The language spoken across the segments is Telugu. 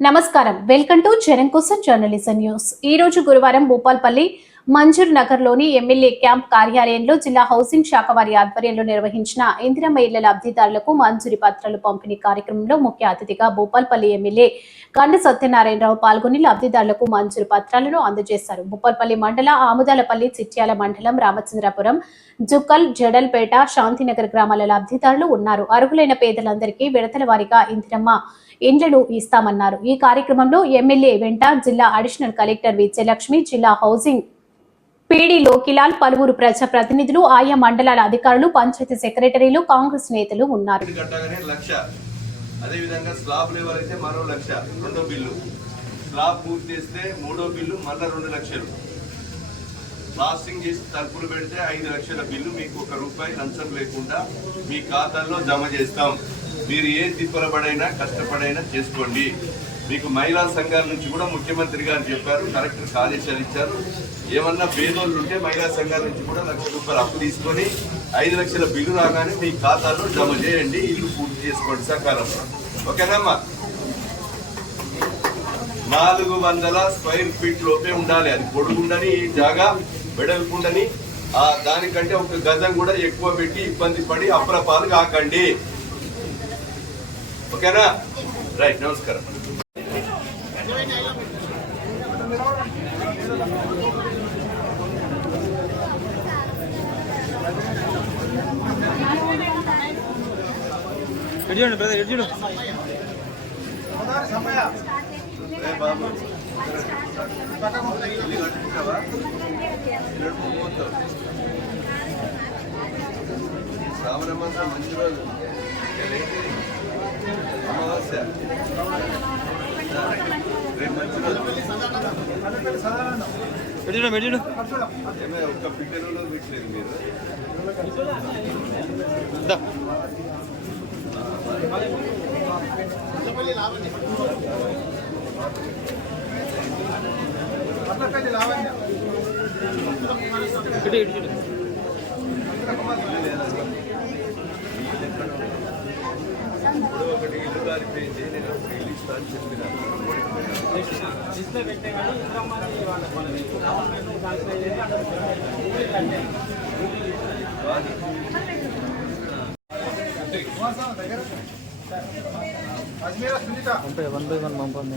నమస్కారం. వెల్కమ్ టు చెరంకోస జర్నలిజం న్యూస్. ఈ రోజు గురువారం భూపాల్పల్లి మంజూర్ నగర్లోని ఎమ్మెల్యే క్యాంప్ కార్యాలయంలో జిల్లా హౌసింగ్ శాఖ వారి ఆధ్వర్యంలో నిర్వహించిన ఇందిరమ్మ ఇళ్ళ లబ్ధిదారులకు మంజూరి పత్రాలు పంపిణీ కార్యక్రమంలో ముఖ్య అతిథిగా భూపాల్పల్లి ఎమ్మెల్యే గండ సత్యనారాయణరావు పాల్గొని లబ్ధిదారులకు మంజూరు పత్రాలను అందజేశారు. భూపాల్పల్లి మండల ఆముదాలపల్లి చిట్యాల మండలం రామచంద్రపురం జుక్కల్ జడల్పేట శాంతినగర్ గ్రామాల లబ్ధిదారులు ఉన్నారు. అర్హులైన పేదలందరికీ విడతల వారిగా ఇందిరమ్మ ఇండ్లను ఇస్తామన్నారు. ఈ కార్యక్రమంలో ఎమ్మెల్యే వెంట జిల్లా అడిషనల్ కలెక్టర్ విజయలక్ష్మి జిల్లా హౌసింగ్ పీడీ లోకిలాల్ పలువురు ప్రజా ప్రతినిధులు ఆయా మండలాల అధికారులు పంచాయతీ సెక్రటరీలు కాంగ్రెస్ నేతలు ఉన్నారు. బిల్లు స్లాబ్ లెవెల్ అయితే మరో లక్ష రెండో బిల్లు. స్లాబ్ పూర్తి చేస్తే మూడో బిల్లు మళ్ళా రెండు లక్షలు. ప్లాస్టింగ్ చేసి తలుపులు పెడితే ఐదు లక్షల బిల్లు మీకు ఒక రూపాయి లంచం లేకుండా మీ ఖాతాల్లో జమ చేస్తాం. మీరు ఏ తిప్పలపడైనా కష్టపడైనా చేసుకోండి. మీకు మహిళా సంఘాల నుంచి కూడా ముఖ్యమంత్రి గారు చెప్పారు కలెక్టర్ ఆదేశాలు ఇచ్చారు. ఏమన్నా పేదోళ్ళు ఉంటే మహిళా సంఘాల నుంచి కూడా లక్ష రూపాయలు అప్పు తీసుకొని ఐదు లక్షల బిల్లు రాగానే మీ ఖాతాలో జమ చేయండి ఇల్లు పూర్తి చేసుకోండి సకాలంలో. ఓకేనమ్మా? నాలుగు వందల స్క్వైర్ ఫీట్ లోపే ఉండాలి. అది పొడుగుండని ఈ జాగా వెడల్పుండని ఆ దానికంటే ఒక గజం కూడా ఎక్కువ పెట్టి ఇబ్బంది పడి అప్రపాలు కాకండి. ఓకేనా? రైట్ నమస్కారం. ఎటు బ్రదర్ ఎటు చూడు బాబు శ్రావణ మంత్రం మంచి రోజు. అమావాస్య. రేపు మంచి రోజు ఎటు ఒక్క పిట్టెలో పెట్టలేదు మీరు ఇటు ఇటు. ఇప్పుడు ఒకటి ఇల్లు కాలిపోయింది నేను అప్పుడు ఇల్లు ఇస్తా అని చెప్పిన వన్ బై వన్ పంపండి.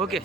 ఓకే.